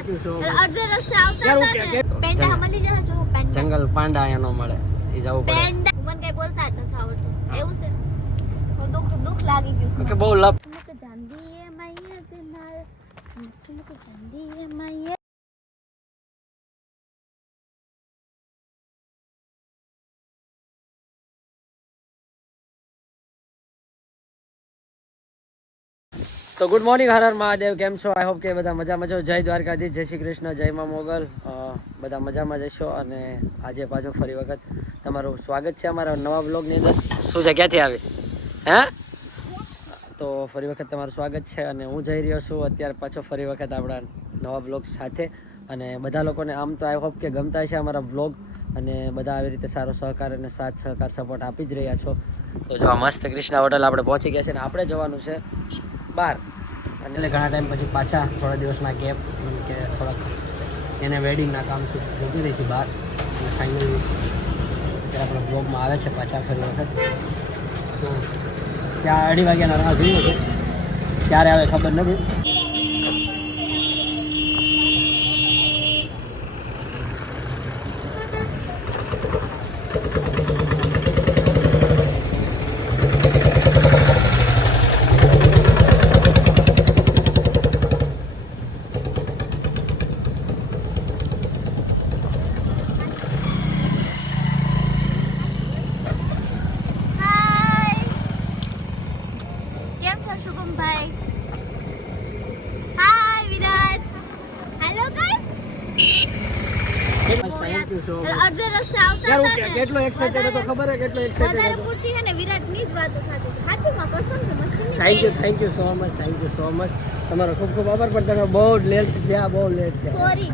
Thank you so much. અડધે રસ્તે આવતા હતા ને પેંડા મળી જાય જો પેંડા જંગલ પાંડા અહીંયા નો મળે એ જવું પડે પેંડા મને કઈ બોલતા જ નથી આવડતું એવું છે તો દુખ લાગી ગયું કે બહુ લપ કે જાંદી એ મૈયા દિનાલ કે જાંદી એ મૈયા તો ગુડ મોર્નિંગ હર હર મહાદેવ કેમ છો આઈ હોપ કે બધા મજામાં છો જય દ્વારકાધીશ જય શ્રી કૃષ્ણ જય મા મોગલ બધા મજામાં જશો અને આજે પાછો ફરી વખત તમારું સ્વાગત છે અમારા નવા બ્લોગની અંદર શું છે ક્યાંથી આવી હે તો ફરી વખત તમારું સ્વાગત છે અને હું જઈ રહ્યો છું અત્યારે પાછો ફરી વખત આપણા નવા બ્લોગ સાથે અને બધા લોકોને આમ તો આઈ હોપ કે ગમતા છે અમારા બ્લોગ અને બધા આવી રીતે સારો સહકાર અને સાથ સહકાર સપોર્ટ આપી જ રહ્યા છો તો જો મસ્ત કૃષ્ણા હોટલ આપણે પહોંચી ગયા છે અને આપણે જવાનું છે બહાર અને એટલે ઘણા ટાઈમ પછી પાછા થોડા દિવસના ગેપ કે થોડાક એને વેડિંગના કામથી જતી રહી હતી બહાર અને ફાઇનલી અત્યારે આપણા બ્લોગમાં આવે છે પાછા ફરી વખત તો 4:30 વાગ્યાના રાહ જોયું છે ક્યારે આવે ખબર નથી થેન્ક યુ સો મચ. અડધે રસ્તે આવતા હતા ને કેટલો એક્સાઇટેડ હતો ખબર હે કેટલો એક્સાઇટેડ વધારે હતો પૂરતી છે ને વિરાટ ની જ વાતો થતી હતી સાચું માં કસમ છે મસ્તી ની થેન્ક યુ સો મચ તમારો ખૂબ ખૂબ આભાર પણ તમે બહુ લેટ થયા સોરી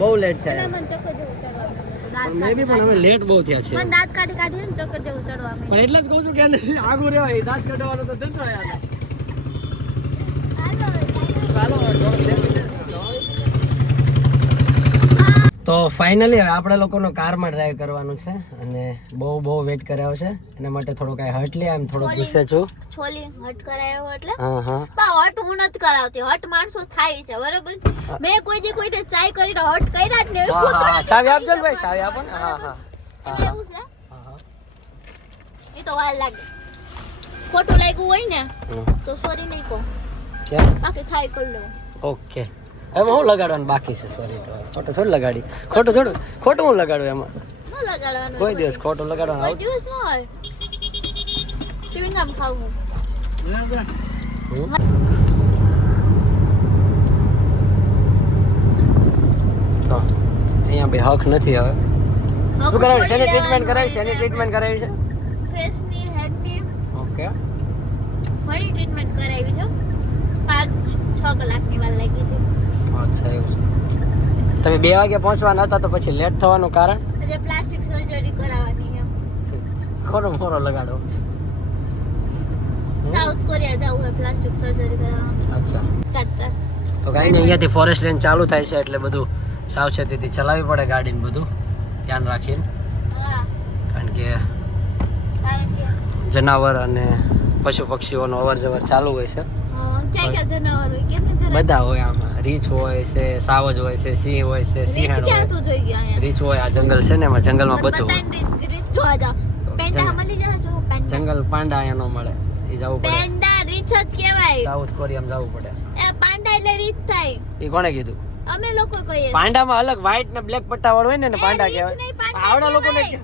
બહુ લેટ અને થયા મને ચક્કર જેવું ચડવા માંડ્યું. મે બી પણ હવે લેટ બહુ થયા છે મને દાંત કાઢી કાઢી ને ચક્કર જેવું ચડવા માંડ્યું. પણ એટલે જ કહું છું કે આગળ રહેવાય દાંત કાઢવાનો તો જતો યાર ચાલો તો ફાઇનલી હવે આપણે લોકોનો કારમાં ડ્રાઈવ કરવાનું છે અને બહુ વેઇટ કરાયો છે એના માટે થોડો કાંઈ હટ લે એમ થોડો ગુસ્સે છું છોલી હટ કરાયો એટલે હા બા હટ હું નથી કરાવતી હટ માણસો થાય છે બરોબર મેં કોઈને ચાય કરીને હટ કર્યા જ ને હા ચાવી આપજો ને ભાઈ ચાવી આપો ને હા એવું છે એ તો વાર લાગે ખોટું લાગ્યું હોય ને તો સોરી નહીં કહો કેમ બાકી થાય કરી લો ઓકે એમાં હું લગાડવાનું બાકી છે સોરી તો ખોટું થોડું લગાડી ખોટું હું લગાડું એમાં ન લગાડવાનું કોઈ દિવસ ખોટું લગાડવાનું કોઈ દિવસ ન હોય ચિંગમ ખાવું તો અહીંયા ભાઈ હક નથી હવે શું કરાવ્યું શેની ટ્રીટમેન્ટ કરાવી છે ફેસની હેડની ઓકે ઘણી ટ્રીટમેન્ટ કરાવી છે 5-6 કલાકની વાર લાગી હતી અચ્છા એવું છે તમે 2 વાગે પહોંચવાના હતા તો પછી લેટ થવાનું કારણ આજે પ્લાસ્ટિક સર્જરી કરાવવાની છે ખોરો લગાડો સાઉથ કોરિયા જવું હોય પ્લાસ્ટિક સર્જરી કરાવવા અચ્છા કાઢતા તો કાંઈ નહીં અહીંયાથી ફોરેસ્ટ રેન્જ ચાલુ થાય છે એટલે બધું સાવચેતીથી ચલાવવી પડે ગાડીને બધું ધ્યાન રાખીને હા કારણ કે કારણ કે જનાવર અને પશુ પક્ષીઓનો અવર જવર ચાલુ હોય છે ક્યાં જનાવર હોય કેમ જરા બધા હોય આમાં રીંછ હોય છે સાવજ હોય છે સિંહ હોય છે સિંહણ ક્યાં હોય તું જોઈ ગયા અહીંયા રીંછ હોય આ જંગલ છે ને એમાં જંગલમાં બધું હોય રીત જોવા જાવ પેંડા મળી જાય જો પેંડા જંગલ પાંડા અહીંયા નો મળે એ જવું પડે પેંડા રીત જ કહેવાય સાઉથ કોરિયામાં જવું પડે એ પાંડા એટલે રીત થાય એ કોણે કીધું અમે લોકો કહીએ પાંડામાં અલગ વ્હાઈટ ને બ્લેક પટ્ટા વાળો હોય ને એને પાંડા રીંછ નહીં, કહેવાય પાંડા આવડા લોકોને કહેવાય.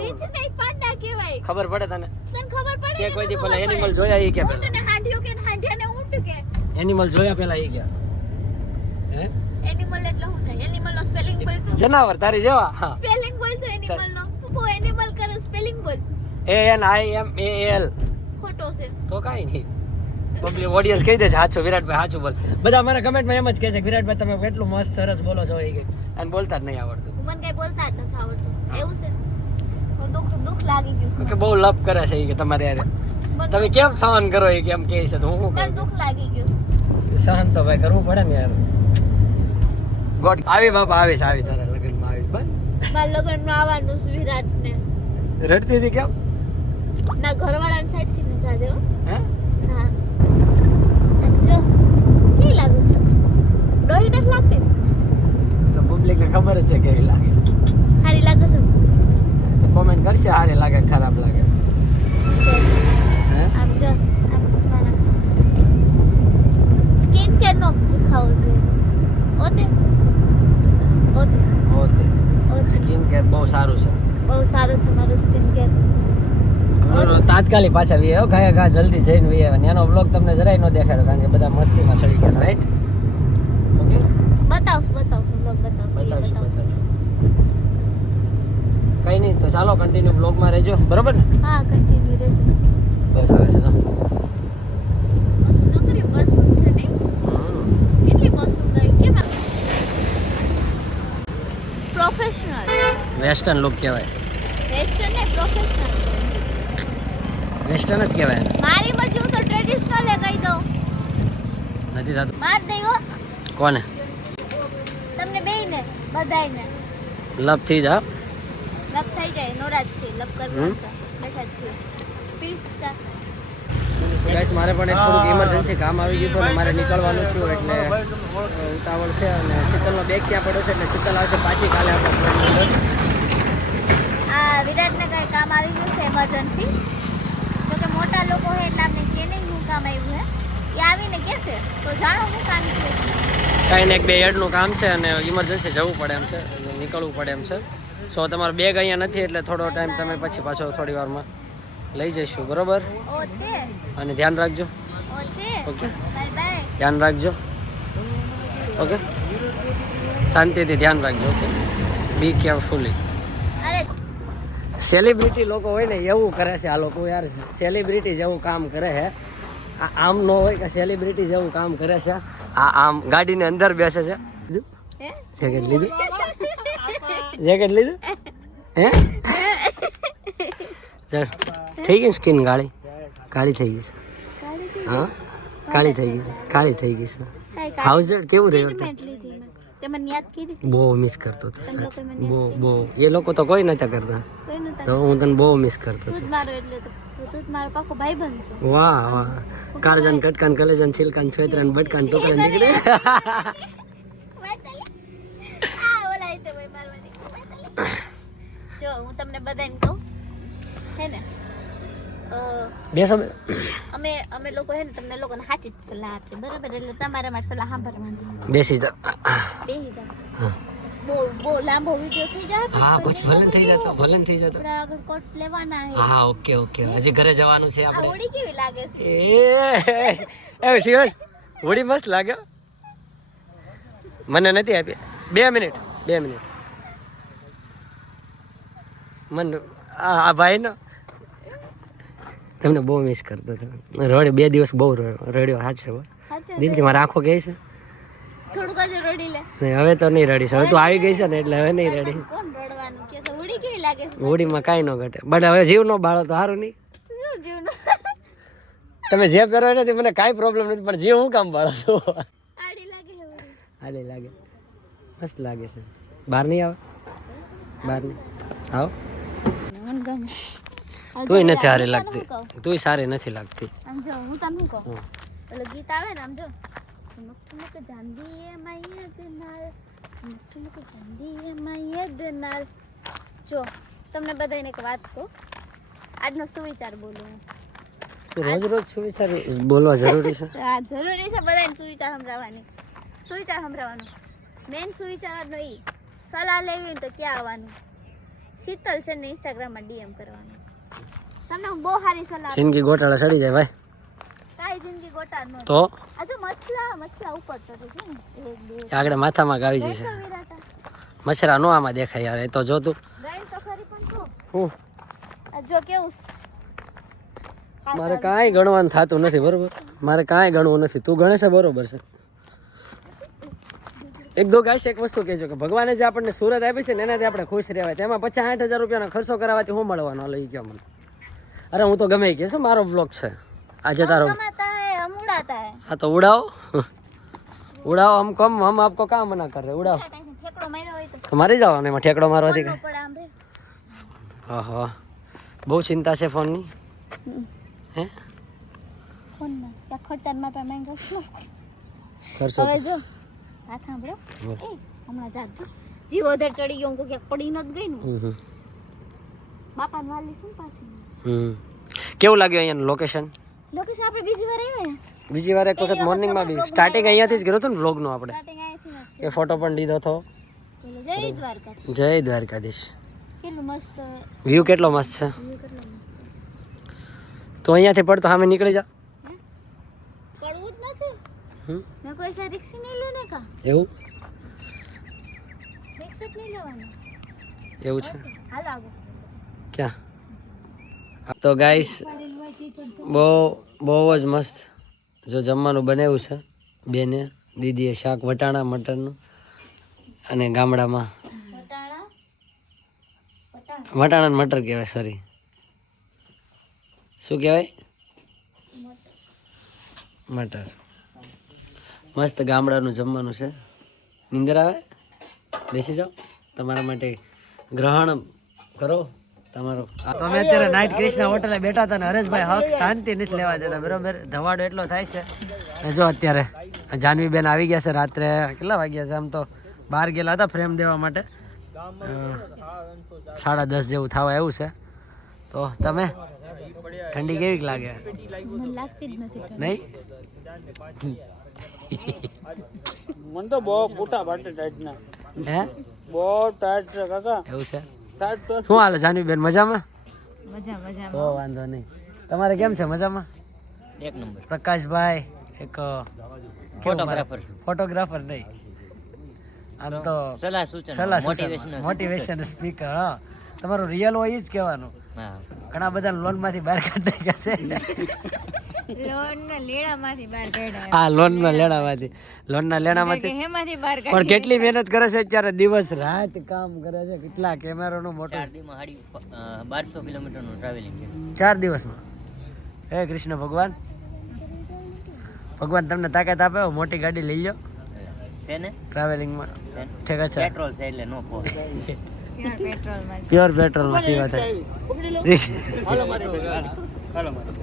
રીત નહીં પાંડા કહેવાય ખબર પડે તને તને ખબર પડે કે કે કોઈ દી તો પેલા ખબર એનિમલ પડે. જોયા એ કે ઊંટ પેલા ને હાંડિયો કે હાંડિયા ને ઊંટ કે એનિમલ જોયા પેલા એ ગયા હે એનિમલ એટલે શું થાય એનિમલ નો સ્પેલિંગ બોલ તો જનાવર તારી જેવા હા સ્પેલિંગ બોલ તો એનિમલ નો તું બહુ એનિમલ કરે સ્પેલિંગ બોલ ANIMAL ખોટો છે તો કાઈ નહીં પબ્લિક ઓડિયન્સ કહી દે છે સાચું વિરાટભાઈ સાચું બોલ બધા મને કમેન્ટમાં એમ જ કહે છે વિરાટભાઈ તમે કેટલું મસ્ત સરસ બોલો છો એ અને બોલતા જ નહીં આવડતું મને કઈ બોલતા જ નથી આવડતું એવું છે તો દુખ લાગી ગયું કે બહુ લપ કરે છે એ કે તમારે યાર તમે કેમ સહન કરો એ કેમ કહે છે તો હું શું મને કરું દુખ લાગી ગયું સહન તો ભાઈ કરવું પડે ને યાર ગોડ આવી બાપા આવીશ તારા લગ્નમાં આવીશ બસ મારા લગ્નમાં આવવાનું છે વિરાટ ને રડતી હતી કેમ મારા ઘરવાળાની સાઈડ થી ને જાજે હો હે હા એમ જો કેવી લાગે છે ડોહી નથી લાગતી તમારે છે કેવી લાગે સારી લાગે છે કોમેન્ટ કરશે સારી લાગે ખરાબ લાગે હે આમ જો આમ ચશ્માના સ્કિન કેર નો ખાવું જોઈએ ઓતે ઓતે ઓકે ઓતે સ્કિન કેર બહુ સારું છે બહુ સારું છે મારું સ્કિન કેર તાત્કાલિક પાછા વી આવ્યો ઘાયા ઘા જલ્દી જઈને વી આવ્યા એનો બ્લોગ તમને જરાય ન દેખાડ્યો કારણ કે બધા મસ્તીમાં સડી ગયા હતા રાઈટ ઓકે બતાવશું બ્લોગ બતાવશું બતાવશું કઈ નહીં તો ચાલો કન્ટિન્યુ બ્લોગમાં રહેજો બરોબર ને હા કન્ટિન્યુ રહેજો બસ આવે છે બસ નોકરી બસ છે નહીં કેટલી બસો ગઈ કેમ પ્રોફેશનલ વેસ્ટર્ન લુક કહેવાય વેસ્ટર્ન ને પ્રોફેશનલ વેસ્ટર્ન જ કહેવાય મારી મરજી હું તો ટ્રેડિશનલ એ કહી દઉં નથી થતું માર દઈવો કોને તમને બેયને બધાયને લપ થઈ જા લપ થઈ જાય નોરાજ છે લપ કરવા બેઠા જ છે પિઝા ગાઈસ મારે પણ એક થોડુંક ઇમરજન્સી કામ આવી ગયું હતું ને મારે નીકળવાનું થયું એટલે ઉતાવળ છે અને શીતલનો બેગ ત્યાં પડ્યો છે એટલે શીતલ આવશે પાછી કાલે આપણે આ વિરાટને કઈ કામ આવી ગયું છે ઇમરજન્સી તો કે મોટા લોકો હે એટલે આપણે કે નહીં હું કામ આવ્યું હે એ આવીને કહેશે તો જાણો હું કામ છે કાંઈ ને એક બે હેડનું કામ છે અને ઇમરજન્સી જવું પડે એમ છે નીકળવું પડે એમ છે સો તમારો બેગ અહીંયા નથી એટલે થોડો ટાઈમ તમે પછી પાછો થોડી વારમાં લઈ જઈશું બરોબર ઓતે અને ધ્યાન રાખજો ઓતે ઓકે બાય બાય ધ્યાન રાખજો ઓકે શાંતિથી ધ્યાન રાખજો ઓકે બી કેરફુલી અરે સેલિબ્રિટી લોકો હોય ને એવું કરે છે આ લોકો યાર સેલિબ્રિટી જેવું કામ કરે છે આમ ન હોય કે સેલિબ્રિટી જેવું કામ કરે છે આમ ગાડીની અંદર બેસે છે હે જેકેટ લીધું જેકેટ લીધું હે ચાલ થઈ ગઈ સ્કિન કાળી થઈ ગઈ છે હા કાળી થઈ ગઈ છે કાળી થઈ ગઈ છે કઈ હાઉસ કેવું રહ્યું ટ્રીટમેન્ટ લીધી મેં તે મને યાદ કીધી બહુ મિસ કરતો હતો તમે સાચું લોકો બહુ એ લોકો તો કોઈ નતા કરતા કોઈ નતા તો હું તને બહુ મિસ કરતો તું જ મારો એટલે તો તું જ મારો પાકો ભાઈબંધ છો વાહ વાહ કાળજાન કટકાન કલેજાન છિલકાન છોતરાન બટકાન ટોકરાન નીકળે આ ઓલા રીતે ભાઈ મારવાની જો હું તમને બધાને કહું હે ને બેસો અમે લોકો હે ને તમને લોકોને સાચી જ સલાહ આપીએ બરાબર એટલે તમારે મારી સલાહ સાંભળવાની બેસી જા બેસી જાઓ બહુ લાંબો વિડિયો થઈ જાય હા પછી ભલન થઈ જતો આપણે આગળ કોટ લેવાના હે હા ઓકે ઓકે હજી ઘરે જવાનું છે આ આપણે હોડી કેવી લાગે છે એ શિવન હોડી મસ્ત લાગે મને નથી આપી 2 મિનિટ મને આ ભાઈનો તમને બહુ મિસ કરતો હતો રડ્યો 2 દિવસ બહુ રડ્યો હાથ છે સાચું દિલથી મારી આંખો ગઈ છે થોડુંક જ રોડી લે નહીં હવે તો નહીં રડીશ હવે તું આવી ગઈ છે ને એટલે હવે નહીં રડી કોણ રડવાનું કે છે હોડી કેવી લાગે છે હોડીમાં કાંઈ ન ઘટે બટ હવે જીવ નો બાળો તો સારું નહીં શું જીવનું તમે જે પહેરો નથી મને કાંઈ પ્રોબ્લેમ નથી પણ જીવ હું કામ બાળો છો આડી લાગે છે હોડી હાલે લાગે મસ્ત લાગે છે બહાર નહીં આવે બહાર નહીં આવો મને ગમે તુંય નથી સારી લાગતી તુંય સારી નથી લાગતી આમ જો હું તને કહું ઓલો ગીત આવે ને આમ જો ઠુમક ચાંદી એ માયદ નાલ ઠુમક ચાંદી એ માયદ નાલ જો તમને બધાને એક વાત કહું આજનો સુવિચાર બોલું રોજ રોજ સુવિચાર બોલવા જરૂરી છે હા જરૂરી છે બધાને સુવિચાર સંભળાવવાનો મેન સુવિચાર આજનો એ સલાહ લેવી હોય તો ક્યાં આવવાનું શીતલ છે ને ઇન્સ્ટાગ્રામમાં ડીએમ કરવાનું તમને હું બહુ સારી સલાહ જિંદગી ગોટાળા સડી જાય ભાઈ કાંઈ જિંદગી ગોટાળ ન તો આ જો મછલા ઉપર ચડે છે ને 1 2 આગળ માથામાં આવી જશે મચ્છરા નો આમાં દેખાય યાર એ તો જો તું ગાય તો ખરી પણ તો હું આ જો કેવું મારે કાંઈ ગણવાનું થતું નથી બરોબર મારે કાંઈ ગણવું નથી તું ગણે છે બરોબર છે એક દો ગાઈશ એક વસ્તુ કહેજો કે ભગવાને જે આપણને સુરત આપી છે ને એનાથી આપણે ખુશ રહેવાય તેમાં 50-60 હજાર રૂપિયાનો ખર્ચો કરાવવાથી શું મળવાનો લઈ ગયો મને અરે હું તો ગમે એ કહેશું મારો બ્લોગ છે આજે તારો कमाता है हम उड़ाता है हाँ तो उड़ाओ हम आपको कहाँ मना कर रहे उड़ाओ ठेकड़ो मार्यो હોય તો तो मारी जाओ ने ठेकड़ो मारवाથી નો પડે આમ રે ઓહો બહુ ચિંતા છે ફોનની હે ફોન માં કે ખર્ચા માં પે માંગો ખર્ચો હવે જો આ સાંભળો બોલ. એ હમણાં જાજો જીવ વધારે ચડી ગયો હું ક્યાંક પડી નથી ગઈ ને હમ. બાપા વાલી શું પાછી હમ. કેવું લાગ્યું અહીંયાનું લોકેશન? લોકેશન આપણે બીજી વાર આવ્યા બીજી વાર એક વખત મોર્નિંગમાં બી સ્ટાર્ટિંગ અહીંયાથી જ કર્યું હતું ને વ્લોગનું આપણે, સ્ટાર્ટિંગ અહીંથી જ એ ફોટો પણ લીધો હતો. પેલો જય દ્વારકા જય દ્વારકાધીશ. કેટલું મસ્ત વ્યૂ કેટલો મસ્ત છે. વ્યૂ કેટલો મસ્ત તો અહીંયાથી પડતો સામે નીકળી જા. પડવું જ નથી હમ. મેં કોઈ સા રિક્ષા નહીં લે ને કા એવું રિક્ષા જ નહીં લેવાની એવું છે. હાલ આગળ ક્યાં? તો ગાઈસ બહુ જ મસ્ત જો જમવાનું બનાવ્યું છે બેને દીદીએ, શાક વટાણા મટરનું, અને ગામડામાં વટાણા મટર કહેવાય, સોરી શું કહેવાય? મટર. મસ્ત ગામડાનું જમવાનું છે. નીંદર આવે? બેસી જાઓ, તમારા માટે ગ્રહણ કરો તમારો. તો અમે અત્યારે નાઇટ ક્રિષ્ના હોટલે બેઠા હતા ને હરેશભાઈ હક શાંતિ નથી લેવા દેતા, બરોબર ધવાડો એટલો થાય છે. અને જો અત્યારે જાનવી બેન આવી ગયા છે. રાત્રે કેટલા વાગ્યા છે? આમ તો બહાર ગયેલા હતા ફ્રેમ દેવા માટે, 10:30 જેવું થવા આવ્યું છે. તો તમે ઠંડી કેવી લાગે? મને લાગતી જ નથી નહીં? મને તો બહુ ફૂટા પાટે ટાઈટ ના હે બહુ ટાઈટ છે કાકા એવું છે? ટાઈટ તો શું હાલે જાનવી બેન? મજામાં? મજા તો વાંધો નહીં. તમારે કેમ છે? મજામાં? એક નંબર પ્રકાશભાઈ એક ફોટોગ્રાફર છું. ફોટોગ્રાફર નહીં, આમ તો સલાહ સૂચન સલાહ મોટિવેશન સ્પીકર. હા, તમારું રિયલ હોય એ જ કહેવાનું. હા ઘણા બધા લોનમાંથી બહાર કાઢી નાખ્યા છે. લોનના લેણામાંથી બહાર કાઢ્યા હા, લોનના લેણામાંથી હેમાંથી બહાર પણ કેટલી મહેનત કરે છે અત્યારે, દિવસ રાત કામ કરે છે. કેટલા કેમેરાનું મોટું 4 દીમાં 1200 કિલોમીટરનું ટ્રાવેલિંગ છે 4 દિવસમાં. હે કૃષ્ણ ભગવાન, ભગવાન તમને તાકાત આપે મોટી ગાડી લઈ લો છે ને ટ્રાવેલિંગમાં. ઠીક છે, પેટ્રોલ છે એટલે નો પોસ પેટ્રોલમાં પ્યોર પેટ્રોલમાં સેવા થાય. હાલો મારી હાલો મારી